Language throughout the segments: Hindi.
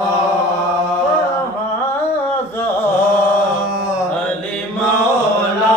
अली मौला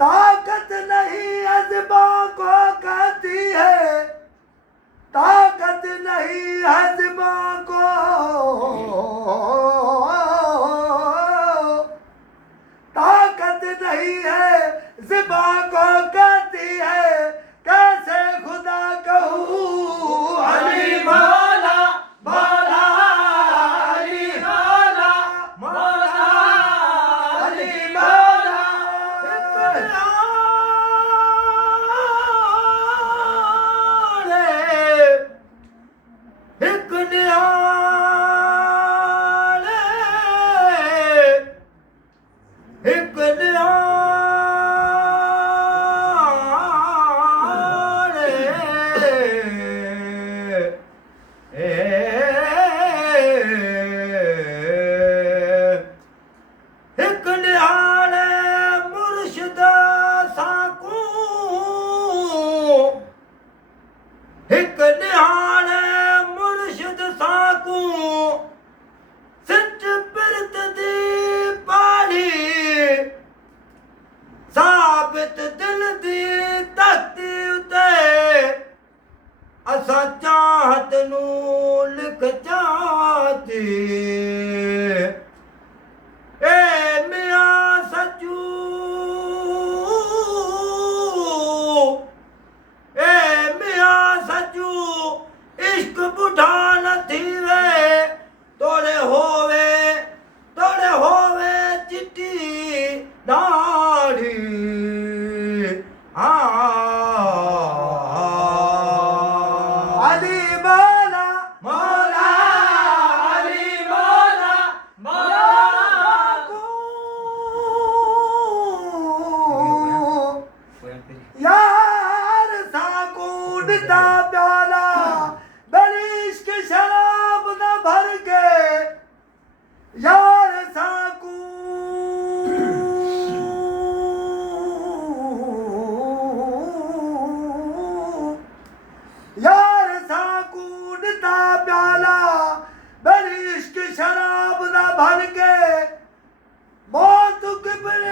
ताकत नहीं अज़बा को कहती है, ताकत नहीं अज़बा को, ताकत नहीं है ज़बा को कहती है, कैसे खुदा कहूँ अली मौला मौला अली मौला मौला अली मौला। एक निहाले एक निहाले एक निहाले मुर्शिद साकू, एक निहाले मुर्शिद साकू, सिट पिरत दी पाली, साबित दिल दी तख्ती उते, असा चाहत नू लिख चाहती, ए मियां सचू ए मियां सचू इश्क बुढ़ा न थीवे, तोड़े होवे चिट्टी दाढ़ी। अली मौला मौला अली मौला मौला को यार साकूडता प्याला बरिश की शराब न भर के, यार साकू यार साकूडता प्याला बरिश की शराब न भर के, मौत किबिर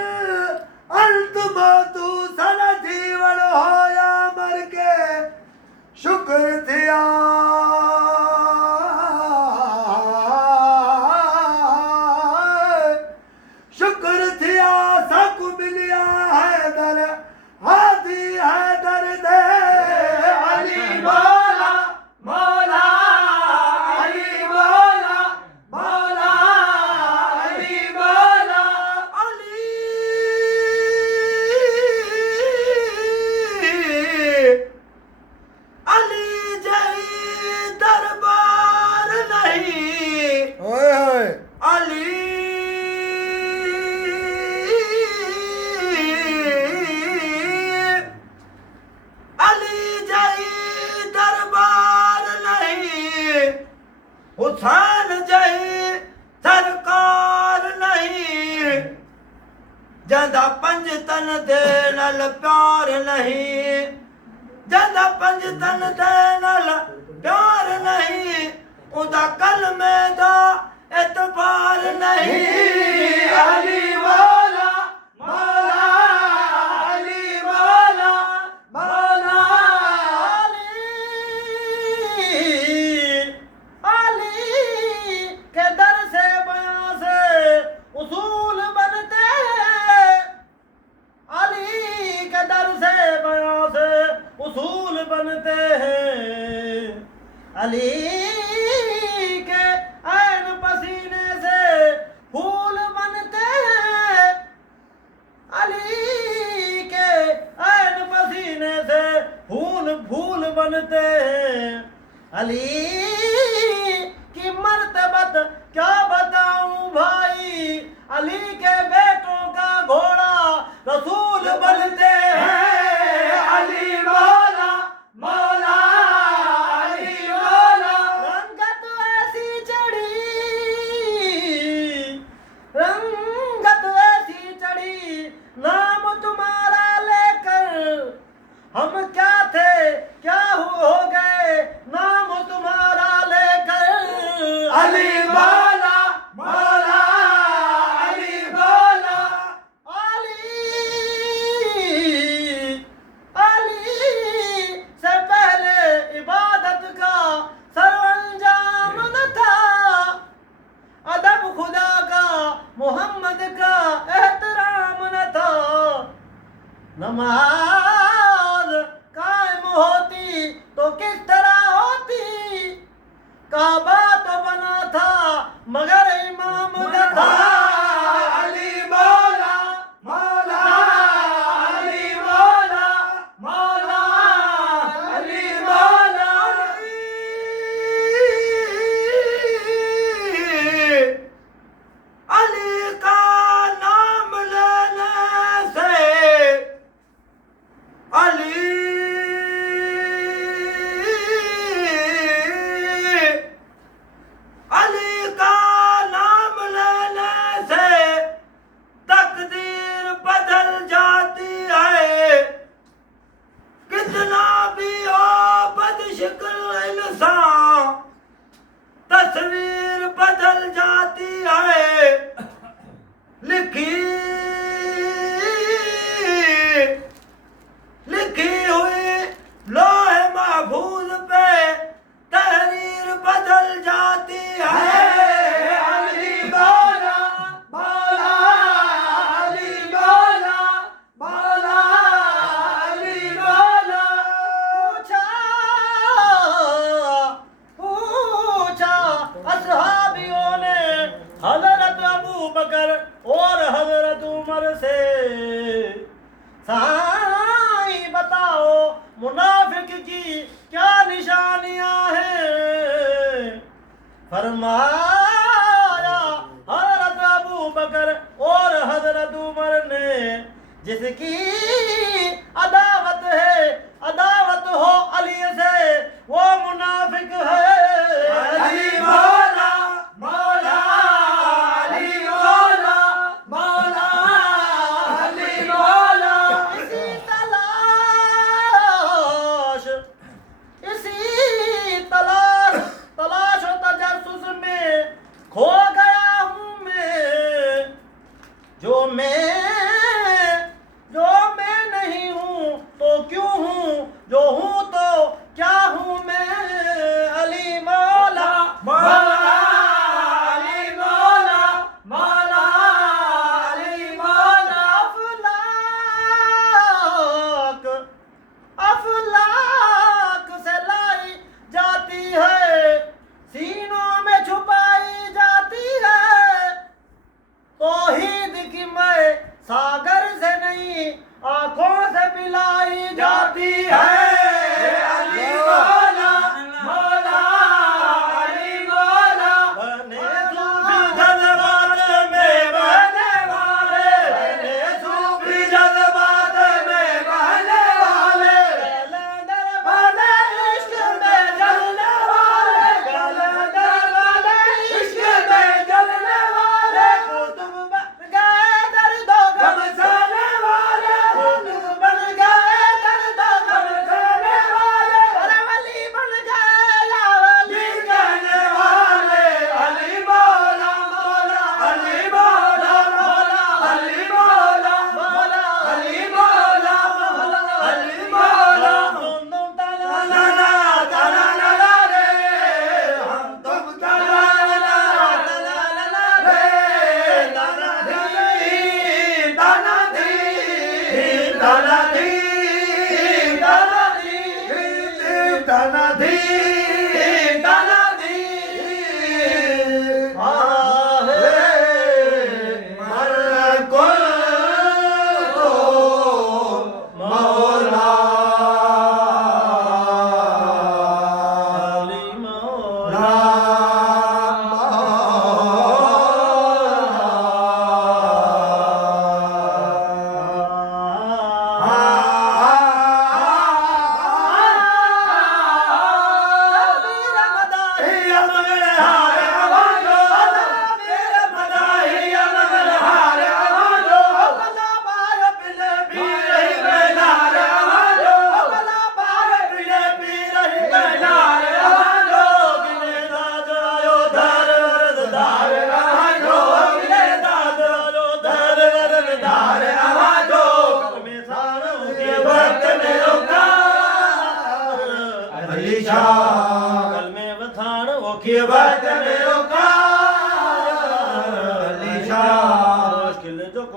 अंत मौतू सन जीवन होया मर के, शुक्र थिया शुक्र थिया साकू मिलिया हैदर हादी हैदर दे। अली मौला मौला अली मौला मौला अली मौला अली जंदा पंज तन दे नाल प्यार नहीं, जंदा पंज तन दे नाल प्यार नहीं, उदा कलमे दा एतबार नहीं। अली मौला मौला अली मौला मौला अली के दर से बयां से उसूल बनते हैं, अली के दर से बयां से उसूल बनते हैं, अली के ऐन पसीने से फूल बनते हैं, अली के ऐन पसीने से फूल फूल बनते हैं, अली की मर्तबत क्या बताऊं भाई, अली के बेटों का घोड़ा रसूल बनते हैं। अली मौला मौला अली मौला रंगत ऐसी चढ़ी, रंगत ऐसी चढ़ी, नाम तुम्हारा लेकर हम क्या थे क्या हो गए, नाम तुम्हारा लेकर। अली मौला मौला अली मौला अली से पहले इबादत का सरअंजाम न था, अदब खुदा का मोहम्मद का एहतराम न था, नमाज कायम होती तो किस तरह होती, काबा तो बना था मगर इमाम न था। अली मौला मौला अली मौला मौला अली मौला अली का नाम लेने से अली अली का नाम लेने से तकदीर बदल जाती है, कितना भी हो बदशक्ल इंसान तस्वीर बदल जाती है, लिखी लिखी हुई लोहे महफूज पे तहरीर बदल जाती है। अली मौला मौला अली मौला मौला अली मौला पूछा असहाबियों ने हजरत अबू बकर और हजरत उमर से, साईं बताओ मुनाफिक की क्या निशानियां हैं, फरमाया हजरत अबू बकर और हजरत उमर ने, जिसकी अदावत है अदावत हो अली से वो मुनाफिक है। अली मौला मौला अली मौला मौला अली मौला इसी तलाश तलाश और तजस्सुस में खो गया हूँ मैं, जो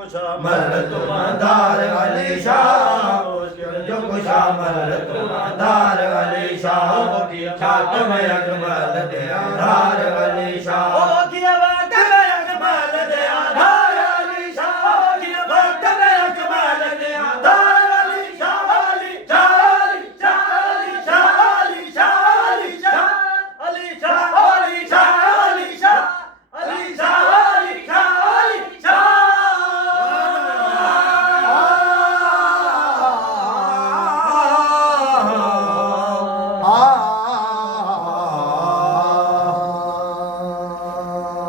कुशा मल तुम धार अली शाह जो कुशा मल तुम धार अली शाह छात में अकमल दे धार अली शाह